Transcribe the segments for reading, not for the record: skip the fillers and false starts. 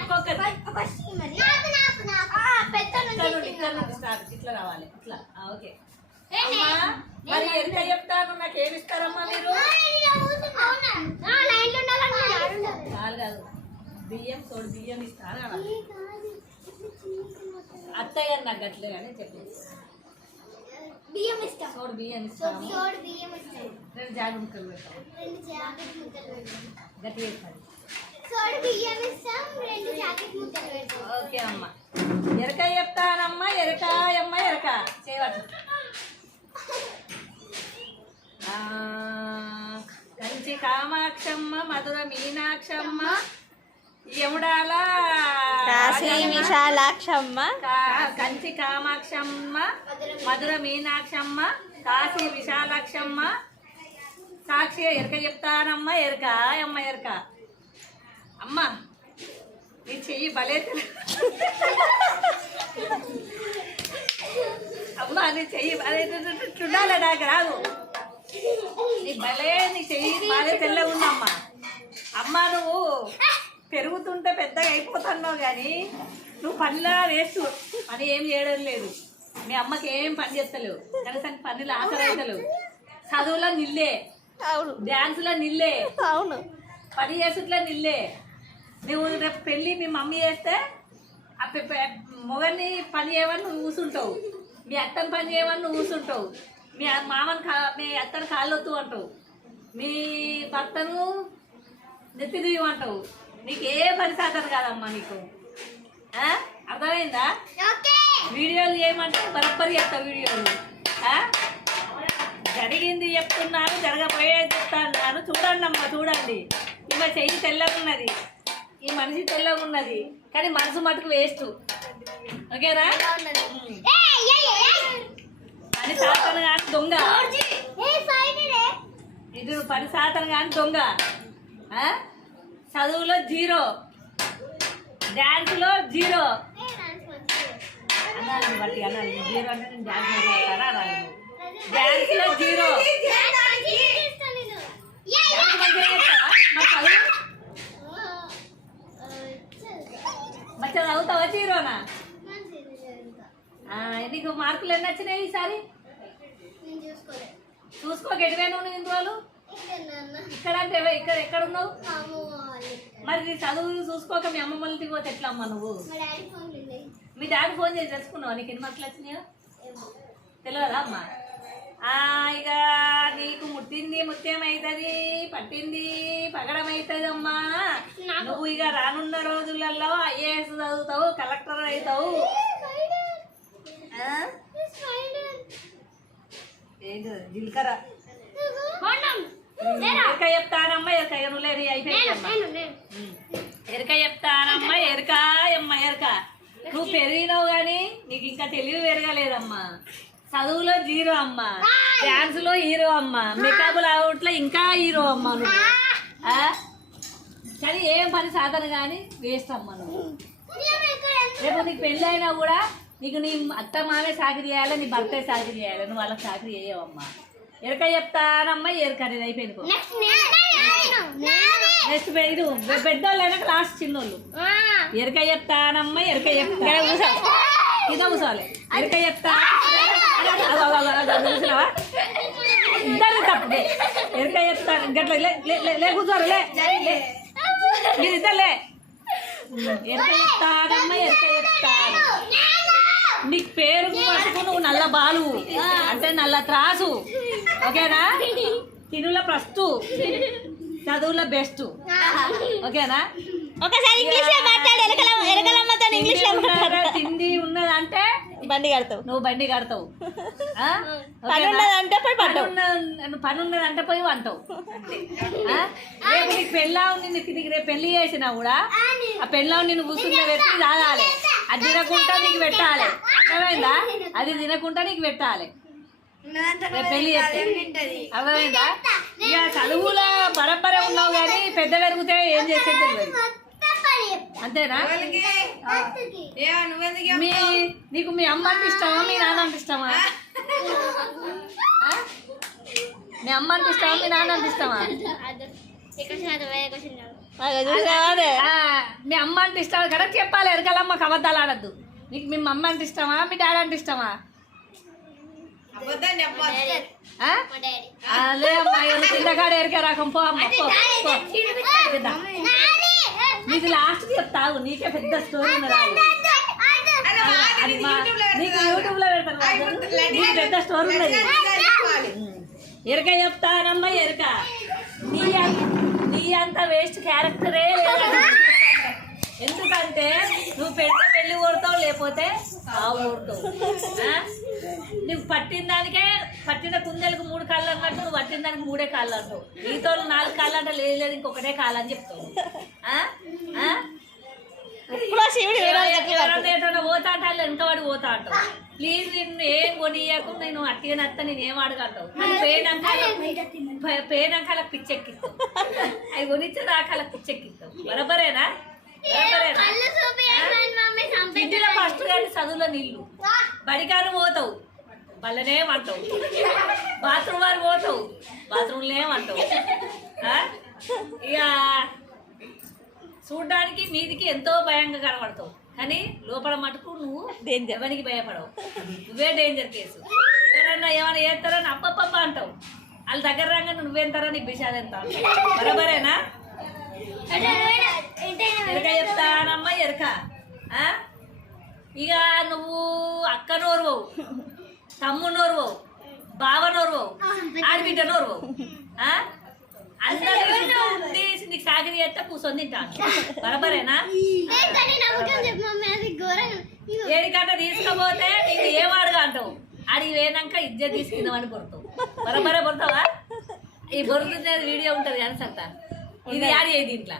ఒక్కొక్కటి ఇట్లా రావాలి ఇట్లా. ఓకే మరి ఎంత చెప్తాను, నాకు ఏమి ఇస్తారమ్మా మీరు? కాదు బియ్యం తోడు బియ్యం ఇస్తాను. అత్తయ్య గారు నాకు గట్లే కానీ చెప్పేసి బియ్యం ఇస్తాం. తోడు బియ్యం ఇస్తాము. 2 జాకెట్ ముక్కలు పెడతాం. గట్టిగా ఇస్తాను. ఓకే అమ్మ. ఎరక చెప్తానమ్మా. ఎరకాయమ్మ ఎరక చేయవచ్చు. కంచి కామాక్షమ్మ మధుర మీనాక్షమ్మ యముడాల కాశీ విశాలాక్షమ్మ కంచి కామాక్షమ్మ మధుర మీనాక్షమ్మ కాశీ విశాలాక్షమ్మ సాక్షి ఎరక చెప్తానమ్మ ఎరక అమ్మ ఎరక. అమ్మ నీ చెయ్యి భలే అమ్మ నీ చెయ్యి భలే చూడాలి నాకు రాదు. నీ భలే నీ చెయ్యి బాగా తెల్లగా ఉందమ్మా. అమ్మ నువ్వు పెరుగుతుంటే పెద్దగా అయిపోతున్నావు కానీ నువ్వు పనిలా వేస్ట్ పని ఏం చేయడం లేదు. మీ అమ్మకి ఏం పని చేస్తలేవు, కనీసం పనులు ఆఖరి అవుతలేవు. చదువులో నిల్లే, డ్యాన్స్లో నిల్లే, అవును పని చేసుట్లో నిల్లే. నువ్వు రేపు పెళ్ళి మీ మమ్మీ చేస్తే ఆ మొగని పని చేయమని నువ్వు కూర్చుంటావు, మీ అత్తని పని చేయమని నువ్వు కూర్చుంటావు, మీ మామని మీ అత్తని కాళ్ళొత్తు అంటావు, మీ భర్తను నెత్తి దిగమంటావు. నీకు ఏ పని సాధన కాదమ్మా నీకు. అర్థమైందా? వీడియోలు చేయమంటే బరబ్బరి చెప్తా వీడియోలు. జరిగింది చెప్తున్నాను, జరగబోయేది చెప్తాను. చూడండి అమ్మా చూడండి. ఈమె చెయ్యి తెల్లగా ఉన్నది, ఈ మనిషి తెల్లగా ఉన్నది, కానీ మనసు మటుకు వేస్ట్. ఓకేనా? పని సాధన కానీ దొంగ, ఇది పని సాధన కానీ దొంగ. చదువులో 0, డ్యాన్స్లో 0 అనాలి. బట్టి అనాలి 0 అంటే నేను డ్యాన్స్ చేస్తానా అనాలి. డ్యాన్స్లో 0. మంచిగా చదువుతావా 0నా? నీకు మార్కులు ఎన్ని వచ్చినాయి ఈసారి? చూసుకో. గడివేను నువ్వు ఇందువాళ్ళు ఇక్కడ అంటే ఇక్కడ ఎక్కడ ఉన్నావు? మరి నీ చదువు చూసుకోక మీ అమ్మమ్మ వాళ్ళకి పోతే ఎట్లా అమ్మా నువ్వు? మీ డాడీ ఫోన్ చేసి తెలుసుకున్నావా నీకు ఎన్ని మార్కులు వచ్చినాయో? తెలియదా అమ్మా? ఇక నీకు ముట్టింది ముత్యమవుతుంది, పట్టింది పగడమవుతుంది అమ్మా. నువ్వు ఇక రానున్న రోజులలో IAS చదువుతావు, కలెక్టర్ అవుతావు. ఏంటి జీలకర్ర ఎరక చెప్తానమ్మా ఎరక. నువ్వు లేదు అయిపోయిందమ్మా. ఎరక చెప్తానమ్మా ఎరక అమ్మ ఎరక. నువ్వు పెరిగినావు కానీ నీకు ఇంకా తెలివి పెరగలేదమ్మా. చదువులో 0 అమ్మా, డాన్స్ లో హీరో అమ్మా, మేకప్ అవుట్లో ఇంకా హీరో అమ్మా నువ్వు. కానీ ఏం పని సాధన కానీ వేస్ట్ అమ్మా నువ్వు. రేపు నీకు పెళ్ళి అయినా కూడా నీకు నీ అత్త మామే చాకరీ చేయాలి, నీ భర్త చాకరీ చేయాలి, నువ్వు వాళ్ళకి చాకరీ చేయవమ్మా. ఎరక చెప్తానమ్మా ఎరక అనేది అయిపోయింది. నెక్స్ట్ ఇది పెద్దోళ్ళు అయినాక లాస్ట్ చిన్నోళ్ళు. ఎరక చెప్తానమ్మా ఎరక చెప్తా ఇదో కూర్చోవాలి. ఎరక చెప్తా చూసినావా? ఇద్దరు తప్పు. ఎరక చెప్తాను గట్ల లే కూర్చోరు లే మీరు ఇద్దరులే. ఎరక చెప్తానమ్మా ఎరక చెప్తాను. నీకు పేరు పట్టుకు నువ్వు నల్ల బాలు అంటే నల్ల త్రాసు. ఓకేనా? తినుల ప్రస్తు, చదువుల బెస్ట్. ఓకేనా? ఒకసారి ఇంగ్లీష్ లో మాట్లాడు. ఎరకలమ్మతో ఇంగ్లీష్ లో మాట్లాడు. తిండి ఉన్నదంటే బండి కడతావు, నువ్వు బండి కడతావు. పని ఉన్నదంటే పోయి పడతావు, పని ఉన్నదంటే పోయి వంటావు. రేపు నీకు పెళ్ళా ఉంది, నీకు రేపు పెళ్లి చేసినా కూడా ఆ పెళ్ళా నిన్ను కూర్చుని పెట్టి తాగాలి. అది తినకుండా నీకు పెట్టాలి. అర్థమైందా? అది తినకుండా నీకు పెట్టాలి రేపు పెళ్లి చేస్తే. అర్థమైందా? ఇక చదువులో బరబ్బరే ఉన్నావు కానీ పెద్ద పెరిగితే ఏం చేసేది తెలియదు. అంతేనా? నీకు మీ అమ్మ అంటే ఇష్టమా మీ నాన్న అంటే ఇష్టమా? మీ అమ్మ అంటే ఇష్టమా మీ నాన్న అంటే ఇష్టమా? మీ అమ్మ అంటే ఇష్టమా కరెక్ట్ చెప్పాలి. ఎరకలమ్మకి అబద్ధాలు ఆడద్దు. నీకు మీ అమ్మ అంటే ఇష్టమా మీ డాడీ అంటే ఇష్టమా? ఆ? అదే అమ్మా కిందకాడ ఎరికే రాకం పో అమ్మ పో, పో. నీకు లాస్ట్ చెప్తావు. నీకే పెద్ద స్టోరీ ఉన్నది. నీకు యూట్యూబ్ లో పెడతారు. నీకు పెద్ద స్టోరీ ఉన్నది. ఎరక చెప్తానమ్మా ఎరక. నీ అంత వేస్ట్ క్యారెక్టరే లేదు. ఎందుకంటే నువ్వు పెళ్లి కొడతావు లేకపోతే ఆవు కొడతావు. నువ్వు పట్టిన కుందేలకు 3 కాళ్ళు అన్నట్టు నువ్వు పట్టిన దానికి 3 కాళ్ళు అంటావు. నీతో 4 కాళ్ళు అంటే లేదు ఇంకొకటే కాళ్ళు అని చెప్తావు. ఎవరైనా పోతా అంటే వెనకబడి పోతా అంటావు. ప్లీజ్ నిన్ను ఏం కొనియకు. నేను అట్టిగా నత్త నేనేం అడగంటావు. పేనంకాల పిచ్చెక్కిస్తావు. అవి కొనిచ్చే దాకాల పిచ్చెక్కిస్తావు. బరబరేనా? ఇంటిలో ఫస్ట్ కానీ చదువులో నీళ్ళు. బడికాను పోతావు బల్లనే అంటావు. బాత్రూమ్ వారు పోతావు బాత్రూమ్లో ఏమంటావు. ఇక చూడ్డానికి మీదికి ఎంతో భయంగా కనబడతావు. కానీ లోపల మటుకు నువ్వు ఎవరికి భయపడవు. నువ్వే డేంజర్ కేసు. ఎవరన్నా ఏమైనా చేస్తారని అప్పప్ప అంటావు. వాళ్ళ దగ్గర రాగా నువ్వేంతారో నీకు విషయాలు ఎంత బరాబరేనా? ఎరక చెప్తానమ్మా ఎరక. ఇక నువ్వు అక్క నోరువవు, తమ్ముడు నోరువవు, బావ నోరువవు, ఆడబిడ్డ నోరువవు. అందరూ నీకు సాగిరి చేస్తే కూర్చొని తింటాను. బరాబరేనా? ఏడికంట తీసుకపోతే నీకు ఏం అడగా అంటావు. అడిగి పోయినాక ఇజ్జత్ తీసుకుందామని కొడతావు. బరాబరే కొడతావా? ఈ బొరుతుంది వీడియో ఉంటుంది కానీ సంత ఇది యాడ్ అయ్యేది. ఇంట్లో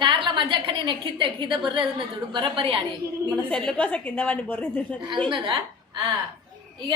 కార్ల మధ్య నేను ఎక్కితే కింద బొర్రేది ఉన్నది చూడు. బరబ్బరి యాడ్ మన సెల్లు కోసం కింద వాడిని బొర్రేది ఉన్నదా? ఇక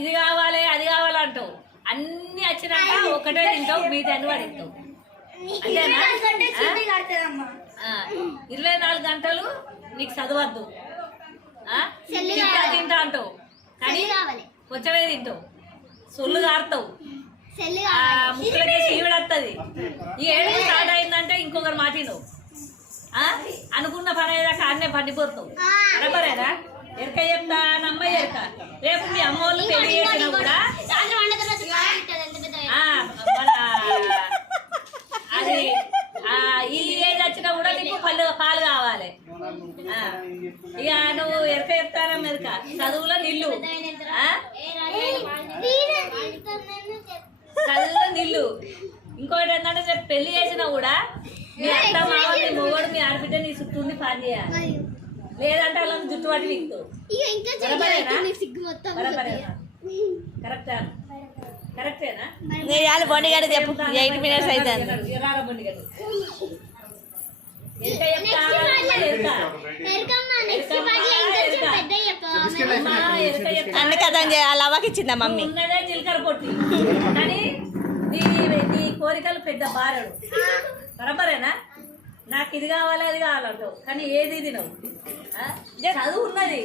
ఇది కావాలి అది కావాలంటావు. అన్ని వచ్చినాక ఒకటే తింటావు. మీది అన్ని వాడిస్తావు. అంతేనా? 24 గంటలు నీకు చదవద్దు. తింటా అంటావు కానీ కొంచెమే తింటావు. సొల్లు కారుతావు. ముక్కలకి చీవిడ వస్తుంది. ఈ ఏడుపు స్టార్ట్ అయిందంటే ఇంకొకరు మాటినవు. అనుకున్న పని అయ్యాక అన్నే పండిపోతావు. బరాబరేనా? ఎరక చెప్తానమ్మ ఎరక. రేపు మీ అమ్మ వాళ్ళు పెళ్లి చేసినా కూడా అది ఈ ఏజ్ వచ్చినా కూడా నీకు పాలు కావాలి. ఇక నువ్వు ఎరక చెప్తానమ్మ ఎరక. చదువులో నిల్లు. చదువులో నిల్లు. ఇంకోటి ఏంటంటే రేపు పెళ్లి చేసినా కూడా మీ అత్త మామ మీ మొగడు మీ ఆడబిడ్డ నీ చుట్టూ ఉండి పని చేయాలి. లేదంటే వాళ్ళని జుట్టు పట్టి నీకుతావు. కరెక్టేనా? బొండిగడ్డ చెప్పు. 8 minutes అవుతుంది. బొండిగడ్డ అన్ని కథం చేయాలి. అవ్వకి ఇచ్చిందా మమ్మీ? ఉన్నదే జీలకర్ర పొట్టి. కానీ నీ కోరికలు పెద్ద బారడు. బరాబరేనా? నాకు ఇది కావాలి అది కావాలంటావు కానీ ఏది తినవు. చదువు ఉన్నది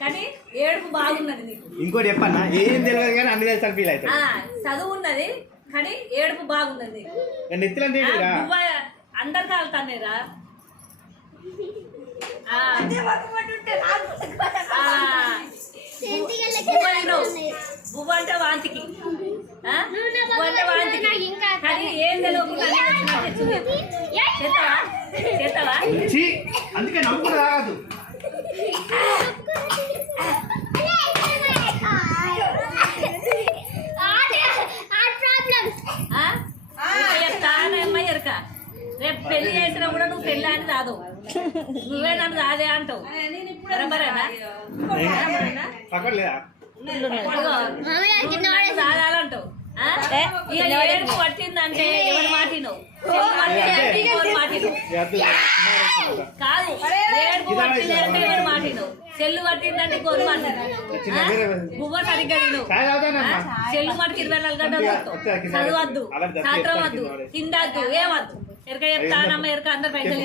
కానీ ఏడుపు బాగున్నది నీకు. ఇంకోటి చెప్పన్నా, ఏం తెలియదు కానీ అన్ని తెలుసు ఫీల్ అవుతుంది. చదువు ఉన్నది కానీ ఏడుపు బాగున్నది నీకు. అందరు కాలుతానేరా. బువ్వ అంటే వాంతికి. కానీ ఏం తెలియకుండా చేస్తావా? చేస్తావా? అందుకే నవ్వుకుంటూ రాదు. చెప్తానమ్మ ఎరక. రేపు పెళ్లి చేసినా కూడా నువ్వు పెళ్ళి అని రాదు. నువ్వే నన్ను రాదే అంటావు. బరాబరేనా? రాదాలంటావు. ఏడుపు పట్టిందంటే ఎవరు మాటినవు కాదు. ఏడుపు పట్టిందంటే ఎవరు మాటినవు. చెల్లు పట్టిందంటే ఇంకోరు మాటినవు. బువ్వ సరిగ్గా తినవు. చెల్లు మటుకు 24 గంటలు చదవద్దు, సాత్రం వద్దు, తిండద్దు, ఏమద్దు. ఎరక చెప్తానమ్మ ఎరక అందరు పైసలు